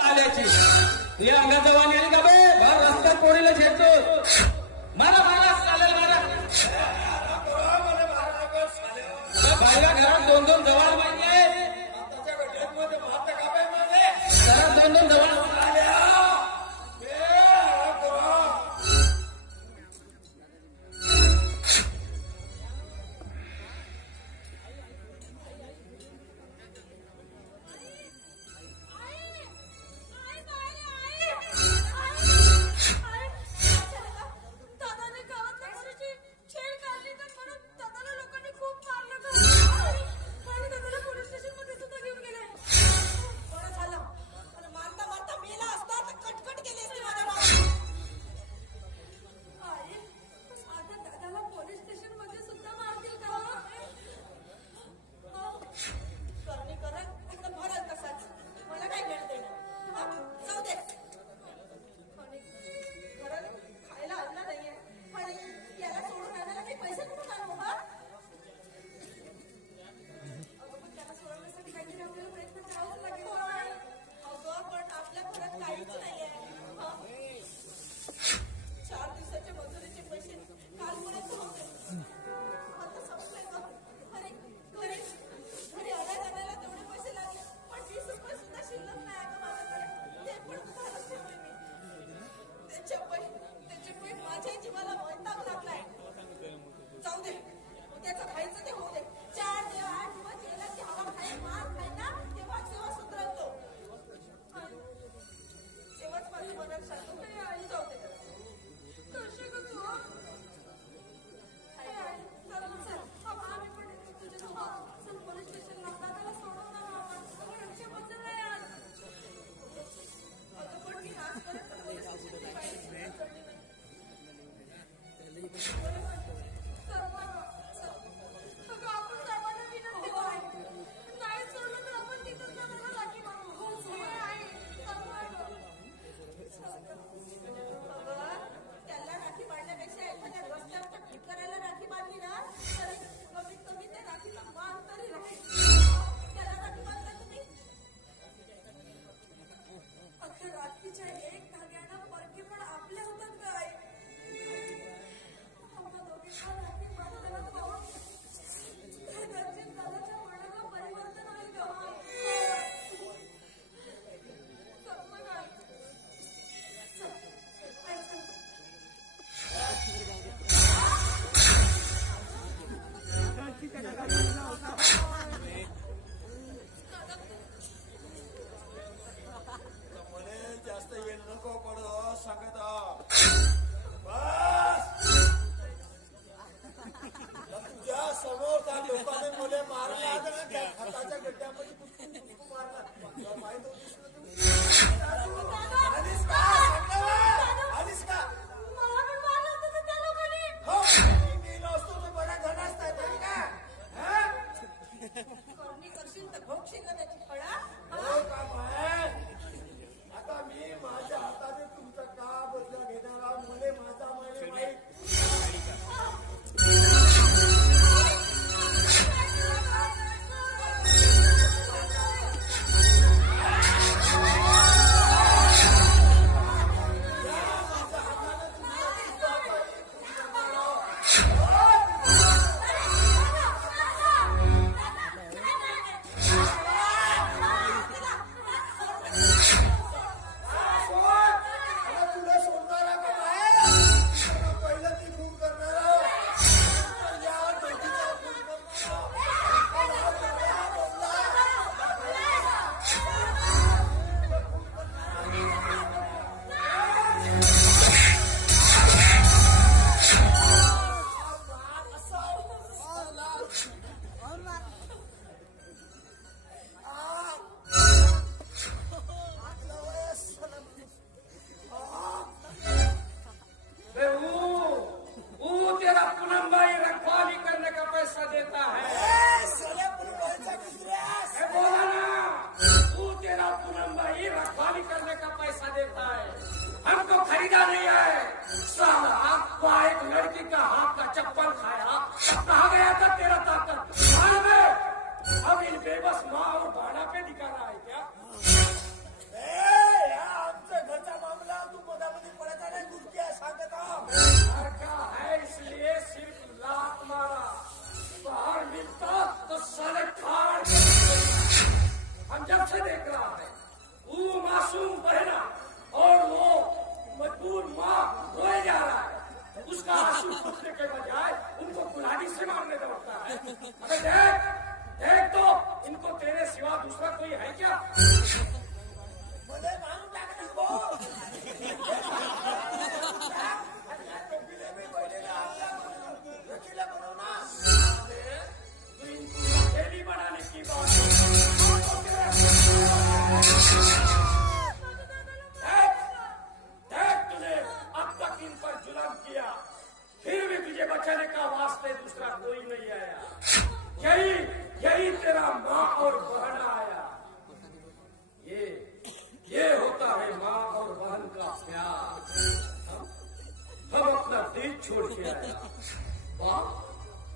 आल्याची या अंगाचं वाणी आली का बे भर रस्त्यात पोरीला छेडतो मारा मारा चालेल मारा बाहेर घरात दोन दोन जवळ माहिती आहे घरात दोन दोन जवळ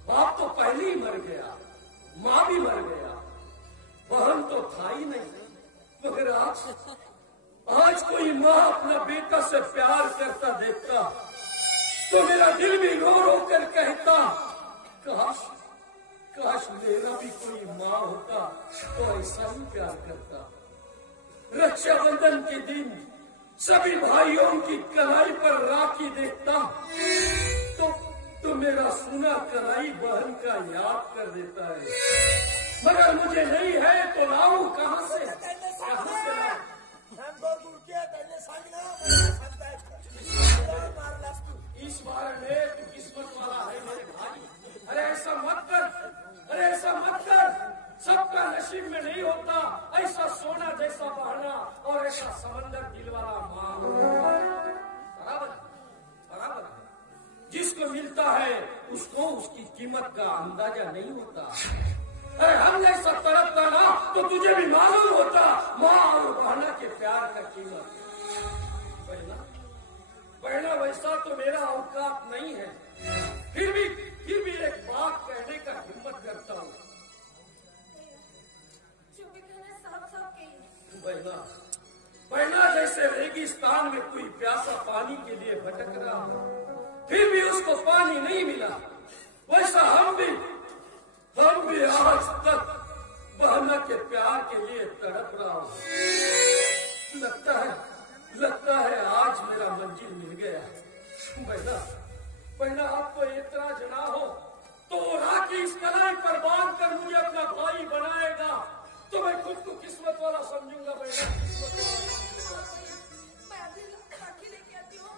बाप तो पहले ही मर गया, माँ भी मर गया, बहन तो था ही नहीं। मगर आज कोई माँ अपना बेटा से प्यार करता देखता तो मेरा दिल भी रो रो कर कहता, काश मेरा भी कोई माँ होता तो ऐसा ही प्यार करता। रक्षाबंधन के दिन सभी भाइयों की कलाई पर राखी देखता तो मेरा सुना कलाई बहन का याद कर देता है। मगर मुझे नहीं है तो लाऊं कहां से लाऊं? इस बार तू किस्मत वाला है मेरे भाई। अरे ऐसा मत कर, सबका नसीब में नहीं होता ऐसा सोना जैसा बहना और ऐसा समंदर दिल वाला माँ। बराबर जिसको मिलता है उसको उसकी कीमत का अंदाजा नहीं होता। अरे हम जैसा तड़पता ना तो तुझे भी मालूम होता माँ और बहना के प्यार का कीमत। बहना वैसा तो मेरा औकात नहीं है, फिर भी एक बात कहने का हिम्मत करता हूँ। बहना जैसे रेगिस्तान में कोई प्यासा पानी के लिए भटक रहा हो, फिर भी उसको पानी नहीं मिला, वैसा हम भी आज तक बहना के प्यार के लिए तड़प रहा हूँ। लगता है आज मेरा मंजिल मिल गया। बहना आपको एतराज ना हो तो राखी इस कलाई पर बांध कर मुझे अपना भाई बनाएगा तो मैं खुद को किस्मत वाला समझूंगा। बहना मैं अभी राखी लेके आती हूँ।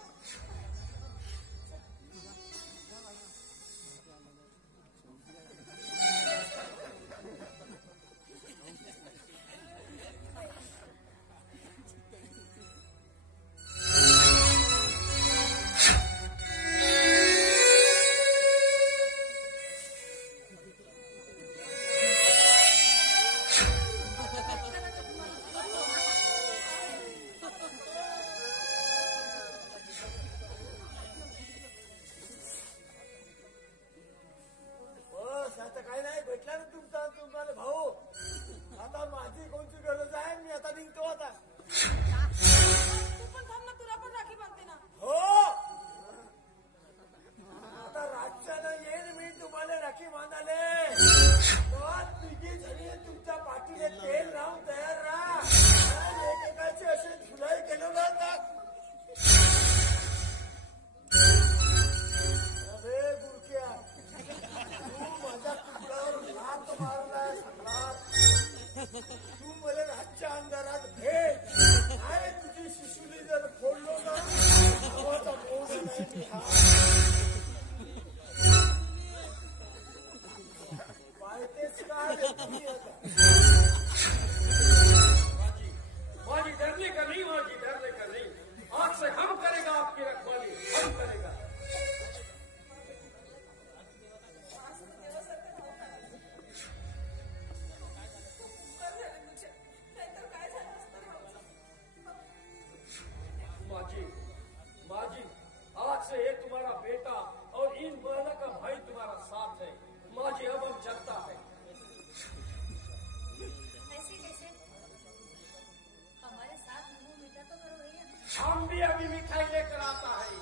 हम भी अभी मिठाई लेकर आता है।